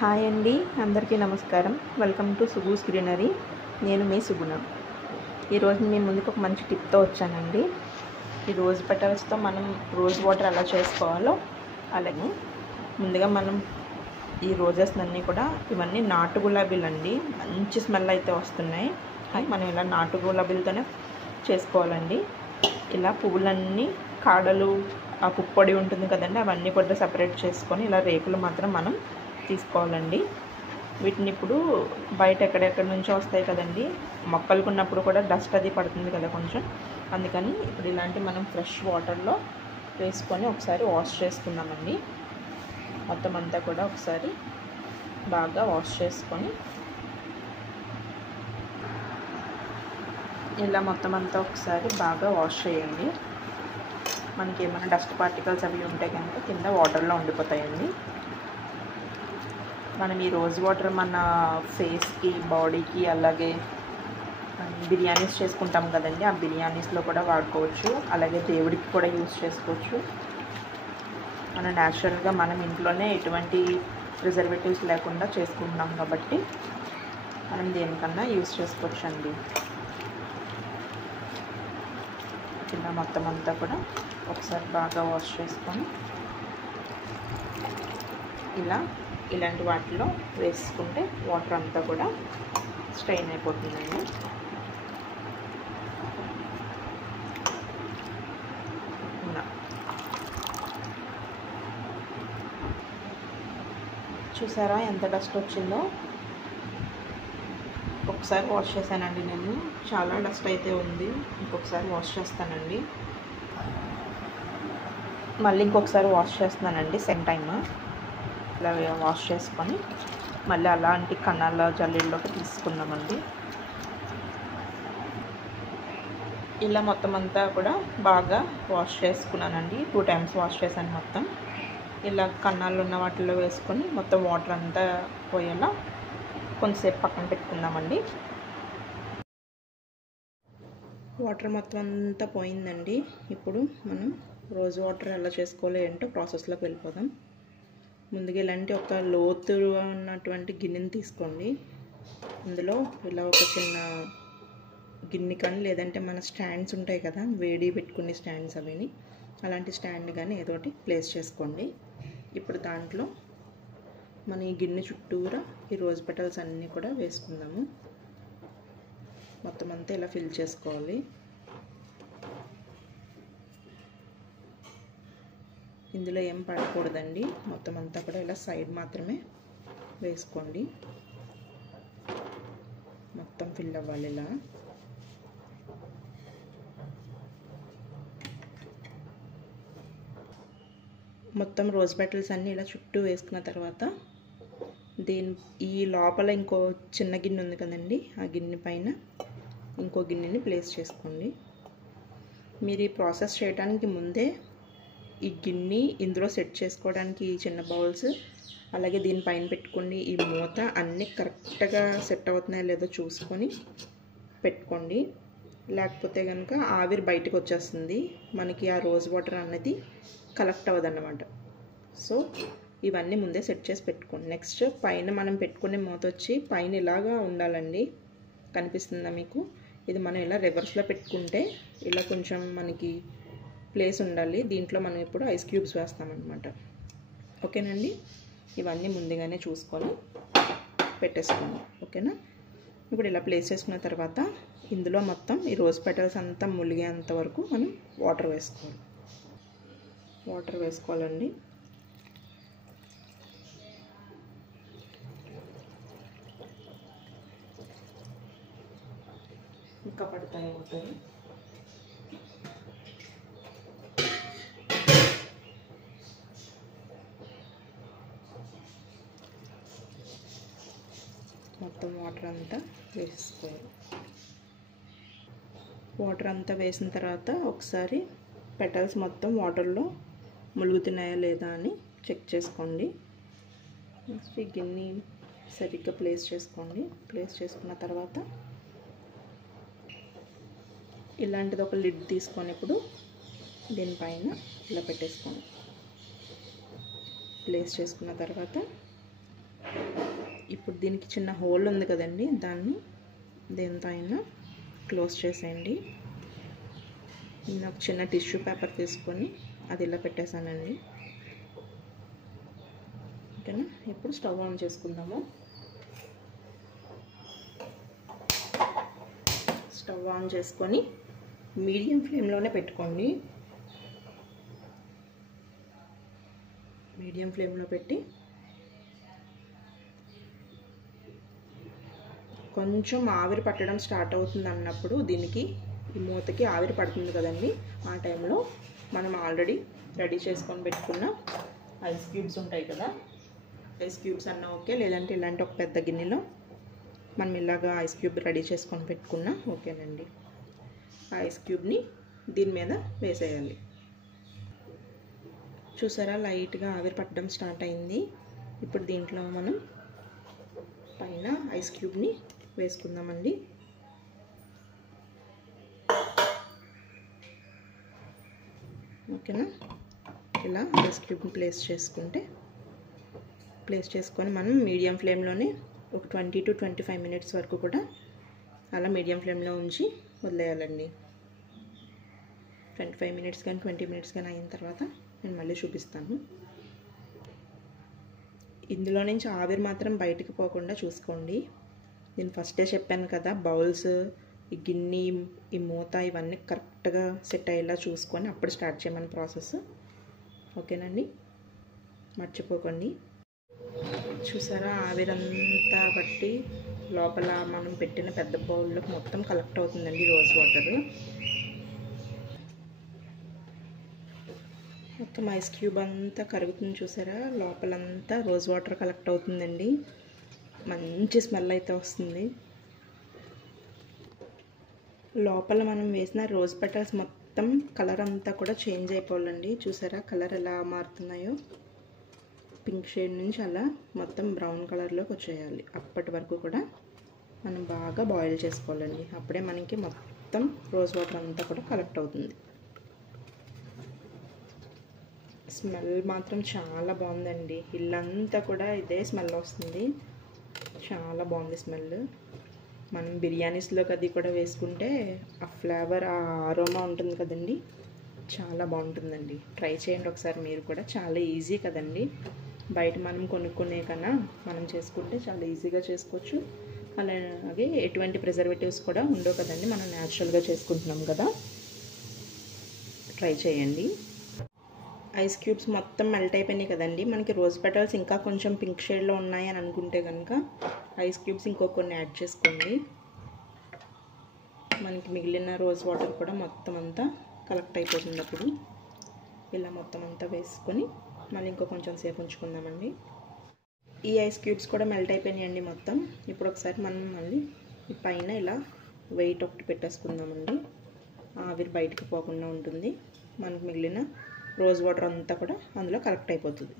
Hi అండి, అందరికీ నమస్కారం. Welcome to Sugus Greenery. నేను మీ సుగుణ. ఈరోజు మీ ముందుకు ఒక మంచి టిప్తో వచ్చానండి. ఈ రోజ్ పెటల్స్తో మనం రోజ్ వాటర్ ఎలా చేసుకోవాలో, అలాగే ముందుగా మనం ఈ రోజెస్ అన్నీ కూడా ఇవన్నీ నాటు గులాబీలు అండి. మంచి స్మెల్ అయితే వస్తున్నాయి. మనం ఇలా నాటు గులాబీలతోనే చేసుకోవాలండి. ఇలా పువ్వులన్నీ కాడలు, ఆ పుప్పొడి ఉంటుంది కదండి, అవన్నీ కూడా సపరేట్ చేసుకొని ఇలా రేకులు మాత్రం మనం తీసుకోవాలండి. వీటిని ఇప్పుడు బయట ఎక్కడెక్కడి నుంచో వస్తాయి కదండి, మొక్కలకు ఉన్నప్పుడు కూడా డస్ట్ అది పడుతుంది కదా కొంచెం, అందుకని ఇప్పుడు ఇలాంటి మనం ఫ్రెష్ వాటర్లో వేసుకొని ఒకసారి వాష్ చేసుకుందామండి. మొత్తం అంతా కూడా ఒకసారి బాగా వాష్ చేసుకొని ఇలా మొత్తం అంతా ఒకసారి బాగా వాష్ చేయండి. మనకి ఏమైనా డస్ట్ పార్టికల్స్ అవి ఉంటే కనుక కింద వాటర్లో ఉండిపోతాయండి. మనం ఈ రోజ్ వాటర్ మన ఫేస్కి, బాడీకి, అలాగే బిర్యానీస్ చేసుకుంటాం కదండి, ఆ బిర్యానీస్లో కూడా వాడుకోవచ్చు. అలాగే దేవుడికి కూడా యూజ్ చేసుకోవచ్చు. మనం న్యాచురల్గా మనం ఇంట్లోనే ఎటువంటి ప్రిజర్వేటివ్స్ లేకుండా చేసుకుంటున్నాం కాబట్టి మనం దేనికన్నా యూజ్ చేసుకోవచ్చు అండి. ఇలా మొత్తం అంతా కూడా ఒకసారి బాగా వాష్ చేసుకొని ఇలాంటి వాటిలో వేసుకుంటే వాటర్ అంతా కూడా స్ట్రెయిన్ అయిపోతుందండి. చూసారా ఎంత డస్ట్ వచ్చిందో? ఒకసారి వాష్ చేశానండి నేను, చాలా డస్ట్ అయితే ఉంది. ఇంకొకసారి వాష్ చేస్తానండి. మళ్ళీ ఇంకొకసారి వాష్ చేస్తున్నానండి సేమ్ టైమ్. ఇలా వాష్ చేసుకొని మళ్ళీ అలాంటి కన్నాల జల్లెల్లోకి తీసుకుందామండి. ఇలా మొత్తం అంతా కూడా బాగా వాష్ చేసుకున్నానండి. 2 times వాష్ చేశాను మొత్తం. ఇలా కన్నాలు ఉన్న వాటిలో వేసుకొని మొత్తం వాటర్ అంతా పోయేలా కొంతసేపు పక్కన పెట్టుకుందామండి. వాటర్ మొత్తం అంతా పోయిందండి. ఇప్పుడు మనం రోజ్ వాటర్ ఎలా చేసుకోవాలో ఏంటో ప్రాసెస్లోకి వెళ్ళిపోదాం. ముందుగా ఇలాంటి ఒక లోతుగా ఉన్నటువంటి గిన్నెని తీసుకోండి. అందులో ఇలా ఒక చిన్న గిన్నె కానీ, లేదంటే మన స్టాండ్స్ ఉంటాయి కదా, వేడి పెట్టుకునే స్టాండ్స్, అవిని అలాంటి స్టాండ్ కానీ ఏదోటి ప్లేస్ చేసుకోండి. ఇప్పుడు దాంట్లో మన ఈ గిన్నె చుట్టూరా ఈ రోజ్ పెటల్స్ అన్నీ కూడా వేసుకుందాము. మొత్తం అంతా ఇలా ఫిల్ చేసుకోవాలి. ఇందులో ఏం పడకూడదండి. మొత్తం అంతా కూడా ఇలా సైడ్ మాత్రమే వేసుకోండి. మొత్తం ఫిల్ అవ్వాలి ఇలా. మొత్తం రోజ్ పెటల్స్ అన్నీ ఇలా చుట్టూ వేసుకున్న తర్వాత ఈ లోపల ఇంకో చిన్న గిన్నె ఉంది కదండి, ఆ గిన్నె పైన ఇంకో గిన్నెని ప్లేస్ చేసుకోండి. మీరు ఈ ప్రాసెస్ చేయడానికి ముందే ఈ గిన్నె ఇందులో సెట్ చేసుకోవడానికి ఈ చిన్న బౌల్స్, అలాగే దీనిపైన పెట్టుకుని ఈ మూత అన్నీ కరెక్ట్గా సెట్ అవుతున్నాయో లేదో చూసుకొని పెట్టుకోండి. లేకపోతే కనుక ఆవిరి బయటకు వచ్చేస్తుంది, మనకి ఆ రోజ్ వాటర్ అనేది కలెక్ట్ అవ్వదన్నమాట. సో ఇవన్నీ ముందే సెట్ చేసి పెట్టుకోండి. నెక్స్ట్ పైన మనం పెట్టుకునే మూత వచ్చి పైన ఇలాగా ఉండాలండి. కనిపిస్తుందా మీకు? ఇది మనం ఇలా రివర్స్లో పెట్టుకుంటే ఇలా కొంచెం మనకి ప్లేస్ ఉండాలి. దీంట్లో మనం ఇప్పుడు ఐస్ క్యూబ్స్ వేస్తామన్నమాట. ఓకేనండి? ఇవన్నీ ముందుగానే చూసుకొని పెట్టేసుకోండి. ఓకేనా? ఇప్పుడు ఇలా ప్లేస్ చేసుకున్న తర్వాత ఇందులో మొత్తం ఈ రోజ్ పెటల్స్ అంతా ములిగేంత వరకు మనం వాటర్ వేసుకోవాలండి. ఇంకా పడతాయి వాటర్. మొత్తం వాటర్ అంతా వేసుకోవాలి. వాటర్ అంతా వేసిన తర్వాత ఒకసారి పెటల్స్ మొత్తం వాటర్లో ములుగుతున్నాయా లేదా అని చెక్ చేసుకోండి. నెక్స్ట్ ఈ గిన్నె సరిగ్గా ప్లేస్ చేసుకోండి. ప్లేస్ చేసుకున్న తర్వాత ఇలాంటిది ఒక లిడ్ తీసుకొని ఇప్పుడు దీనిపైన ఇలా పెట్టేసుకోండి. ప్లేస్ చేసుకున్న తర్వాత ఇప్పుడు దీనికి చిన్న హోల్ ఉంది కదండి, దాన్ని దేంతో అయినా క్లోజ్ చేసేయండి. నేను ఒక చిన్న టిష్యూ పేపర్ తీసుకొని అది ఇలా పెట్టేశానండి. ఓకేనా, ఇప్పుడు స్టవ్ ఆన్ చేసుకుందాము. స్టవ్ ఆన్ చేసుకొని మీడియం ఫ్లేమ్లోనే పెట్టుకోండి. మీడియం ఫ్లేమ్లో పెట్టి కొంచెం ఆవిరి పట్టడం స్టార్ట్ అవుతుంది అన్నప్పుడు దీనికి ఈ మూతకి ఆవిరి పడుతుంది కదండి, ఆ టైంలో మనం ఆల్రెడీ రెడీ చేసుకొని పెట్టుకున్న ఐస్ క్యూబ్స్ ఉంటాయి కదా, ఐస్ క్యూబ్స్ అన్న ఓకే, లేదంటే ఇలాంటి ఒక పెద్ద గిన్నెలో మనం ఇలాగా ఐస్ క్యూబ్ రెడీ చేసుకొని పెట్టుకున్నా ఓకేనండి. ఆ ఐస్ క్యూబ్ని దీని మీద వేసేయాలి. చూసారా, లైట్గా ఆవిరి పట్టడం స్టార్ట్ అయింది. ఇప్పుడు దీంట్లో మనం పైన ఐస్ క్యూబ్ని వేసుకుందామండి. ఓకేనా, ఇలా ఐస్ క్యూబ్ని ప్లేస్ చేసుకొని మనం మీడియం ఫ్లేమ్లోనే ఒక 20 to 25 minutes వరకు కూడా అలా మీడియం ఫ్లేమ్లో ఉంచి వదిలేయాలండి. 25 minutes కానీ 20 minutes కానీ అయిన తర్వాత నేను మళ్ళీ చూపిస్తాను. ఇందులో నుంచి ఆవిరి మాత్రం బయటికి పోకుండా చూసుకోండి. నేను ఫస్టే చెప్పాను కదా, బౌల్స్, ఈ గిన్నె, ఈ మూత ఇవన్నీ కరెక్ట్గా సెట్ అయ్యేలా చూసుకొని అప్పుడు స్టార్ట్ చేయమని ప్రాసెస్. ఓకేనండి, మర్చిపోకండి. చూసారా, ఆవిరంతా బట్టి లోపల మనం పెట్టిన పెద్ద బౌల్లోకి మొత్తం కలెక్ట్ అవుతుందండి రోజ్ వాటర్. మొత్తం ఐస్ క్యూబ్ అంతా కరుగుతుంది. చూసారా, లోపలంతా రోజ్ వాటర్ కలెక్ట్ అవుతుందండి. మంచి స్మెల్ అయితే వస్తుంది. లోపల మనం వేసిన రోజ్ పెటల్స్ మొత్తం కలర్ అంతా కూడా చేంజ్ అయిపోవాలండి. చూసారా కలర్ ఎలా మారుతున్నాయో, పింక్ షేడ్ నుంచి అలా మొత్తం బ్రౌన్ కలర్లోకి వచ్చేయాలి. అప్పటి వరకు కూడా మనం బాగా బాయిల్ చేసుకోవాలండి. అప్పుడే మనకి మొత్తం రోజ్ వాటర్ అంతా కూడా కలెక్ట్ అవుతుంది. స్మెల్ మాత్రం చాలా బాగుందండి. ఇల్లంతా కూడా ఇదే స్మెల్ వస్తుంది. చాలా బాగుంది స్మెల్. మనం బిర్యానీస్లోకి అది కూడా వేసుకుంటే ఆ ఫ్లేవర్, ఆ అరోమా ఉంటుంది కదండి, చాలా బాగుంటుందండి. ట్రై చేయండి ఒకసారి మీరు కూడా. చాలా ఈజీ కదండి, బయట మనం కొనుక్కునే కన్నా మనం చేసుకుంటే చాలా ఈజీగా చేసుకోవచ్చు. అలాగే ఎటువంటి ప్రిజర్వేటివ్స్ కూడా ఉండవు కదండి, మనం న్యాచురల్గా చేసుకుంటున్నాం కదా. ట్రై చేయండి. ఐస్ క్యూబ్స్ మొత్తం మెల్ట్ అయిపోయినాయి కదండి. మనకి రోజ్ పెటల్స్ ఇంకా కొంచెం పింక్ షేడ్లో ఉన్నాయి అని అనుకుంటే కనుక ఐస్ క్యూబ్స్ ఇంకో కొన్ని యాడ్ చేసుకోండి. మనకి మిగిలిన రోజ్ వాటర్ కూడా మొత్తం అంతా కలెక్ట్ అయిపోతుంది. అప్పుడు ఇలా మొత్తం అంతా వేసుకొని మళ్ళీ ఇంకో కొంచెం సేపు ఉంచుకుందామండి. ఈ ఐస్ క్యూబ్స్ కూడా మెల్ట్ అయిపోయినాయండి మొత్తం. ఇప్పుడు ఒకసారి మనం మళ్ళీ ఈ పైన ఇలా వెయిట్ ఒకటి పెట్టేసుకుందామండి. ఆవిరి బయటికి పోకుండా ఉంటుంది. మనకు మిగిలిన రోజ్ వాటర్ అంతా కూడా అందులో కలెక్ట్ అయిపోతుంది.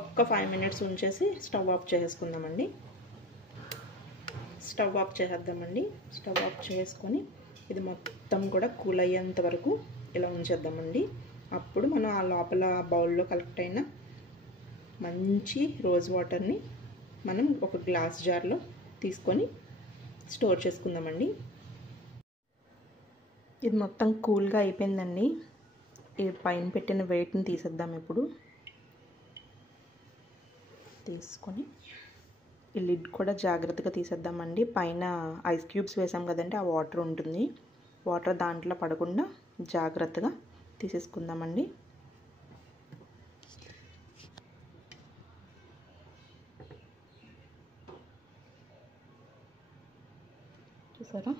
ఒక్క 5 minutes ఉంచేసి స్టవ్ ఆఫ్ చేసుకుందామండి. స్టవ్ ఆఫ్ చేసేద్దామండి. స్టవ్ ఆఫ్ చేసుకొని ఇది మొత్తం కూడా కూల్ అయ్యేంత వరకు ఇలా ఉంచేద్దామండి. అప్పుడు మనం ఆ లోపల బౌల్లో కలెక్ట్ అయిన మంచి రోజ్ వాటర్ని మనం ఒక గ్లాస్ జార్లో తీసుకొని స్టోర్ చేసుకుందామండి. ఇది మొత్తం కూల్గా అయిపోయిందండి. ఈ పైన పెట్టిన వెయిట్ని తీసేద్దాం. ఇప్పుడు తీసుకొని ఈ లిడ్ కూడా జాగ్రత్తగా తీసేద్దామండి. పైన ఐస్ క్యూబ్స్ వేసాం కదండి, ఆ వాటర్ ఉంటుంది. వాటర్ దాంట్లో పడకుండా జాగ్రత్తగా తీసేసుకుందామండి. చూసారా,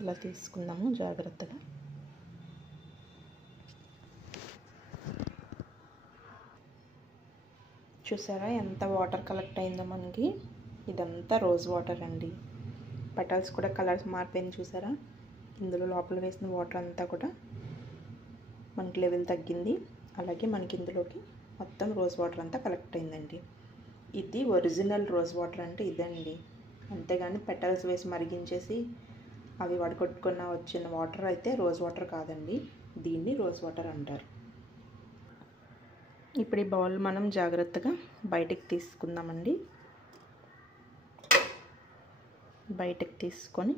ఇలా తీసుకుందాము జాగ్రత్తగా. చూసారా ఎంత వాటర్ కలెక్ట్ అయిందో మనకి. ఇదంతా రోజ్ వాటర్ అండి. పెటల్స్ కూడా కలర్స్ మారిపోయింది చూసారా. ఇందులో లోపల వేసిన వాటర్ అంతా కూడా మనకి లెవెల్ తగ్గింది. అలాగే మనకి ఇందులోకి మొత్తం రోజ్ వాటర్ అంతా కలెక్ట్ అయిందండి. ఇది ఒరిజినల్ రోజ్ వాటర్ అంటే ఇదండి. అంతేగాని పెటల్స్ వేసి మరిగించేసి అవి వడకొట్టుకున్న వచ్చిన వాటర్ అయితే రోజ్ వాటర్ కాదండి. దీన్ని రోజ్ వాటర్ అంటారు. ఇప్పుడు ఈ బౌల్ మనం జాగ్రత్తగా బయటికి తీసుకుందామండి. బయటికి తీసుకొని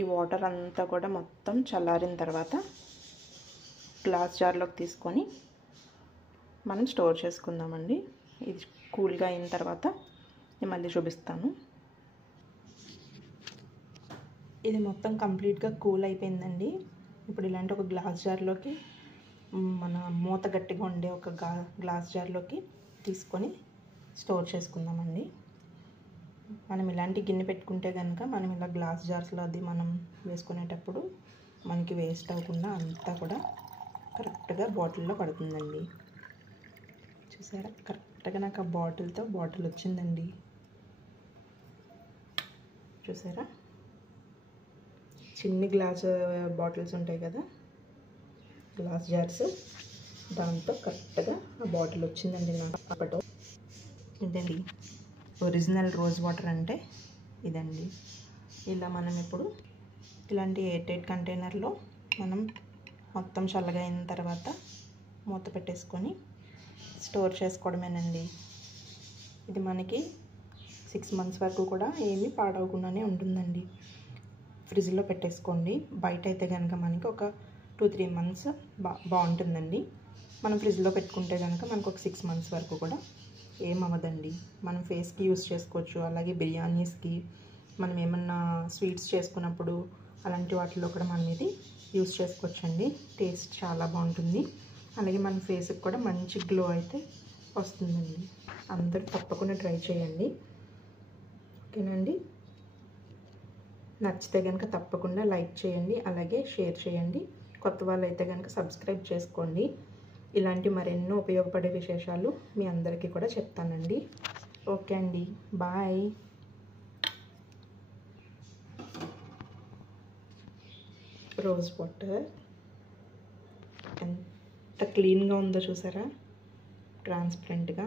ఈ వాటర్ అంతా కూడా మొత్తం చల్లారిన తర్వాత గ్లాస్ జార్లోకి తీసుకొని మనం స్టోర్ చేసుకుందామండి. ఇది కూల్గా అయిన తర్వాత నేను మళ్ళీ చూపిస్తాను. ఇది మొత్తం కంప్లీట్గా కూల్ అయిపోయిందండి. ఇప్పుడు ఇలాంటి ఒక గ్లాస్ జార్లోకి, మన మూత గట్టిగా ఉండే ఒక గ్లాస్ జార్లోకి తీసుకొని స్టోర్ చేసుకుందామండి. మనం ఇలాంటి గిన్నె పెట్టుకుంటే కనుక మనం ఇలా గ్లాస్ జార్స్లో అది మనం వేసుకునేటప్పుడు మనకి వేస్ట్ అవ్వకుండా అంతా కూడా కరెక్ట్గా బాటిల్లో పడుతుందండి. చూసారా, కరెక్ట్గా నాకు ఆ బాటిల్ వచ్చిందండి. చూసారా, చిన్ని గ్లాస్ బాటిల్స్ ఉంటాయి కదా, గ్లాస్ జార్స్, దాంతో కరెక్ట్గా ఆ బాటిల్ వచ్చిందండి నాకు. అప్పట్లో ఇదండి ఒరిజినల్ రోజ్ వాటర్ అంటే ఇదండి. ఇలా మనం ఇప్పుడు ఇలాంటి ఎయిర్టైట్ కంటైనర్లో మనం మొత్తం చల్లగా అయిన తర్వాత మూత పెట్టేసుకొని స్టోర్ చేసుకోవడమేనండి. ఇది మనకి 6 months వరకు కూడా ఏమీ పాడవకుండానే ఉంటుందండి. ఫ్రిడ్జ్లో పెట్టేసుకోండి. బయట అయితే కనుక మనకి ఒక 2-3 months బాగుంటుందండి. మనం ఫ్రిడ్జ్లో పెట్టుకుంటే కనుక మనకు ఒక 6 months వరకు కూడా ఏమవ్వదండి. మనం ఫేస్కి యూస్ చేసుకోవచ్చు, అలాగే బిర్యానీస్కి, మనం ఏమన్నా స్వీట్స్ చేసుకున్నప్పుడు అలాంటి వాటిలో కూడా మనం ఇది యూస్ చేసుకోవచ్చండి. టేస్ట్ చాలా బాగుంటుంది. అలాగే మన ఫేస్కి కూడా మంచి గ్లో అయితే వస్తుందండి. అందరూ తప్పకుండా ట్రై చేయండి. ఓకేనండి. నచ్చితే కనుక తప్పకుండా లైక్ చేయండి, అలాగే షేర్ చేయండి. కొత్త వాళ్ళు అయితే కనుక సబ్స్క్రైబ్ చేసుకోండి. ఇలాంటి మరెన్నో ఉపయోగపడే విశేషాలు మీ అందరికీ కూడా చెప్తానండి. ఓకే అండి, బాయ్. రోజ్ వాటర్ ఎంత క్లీన్గా ఉందో చూసారా, ట్రాన్స్పరెంట్గా.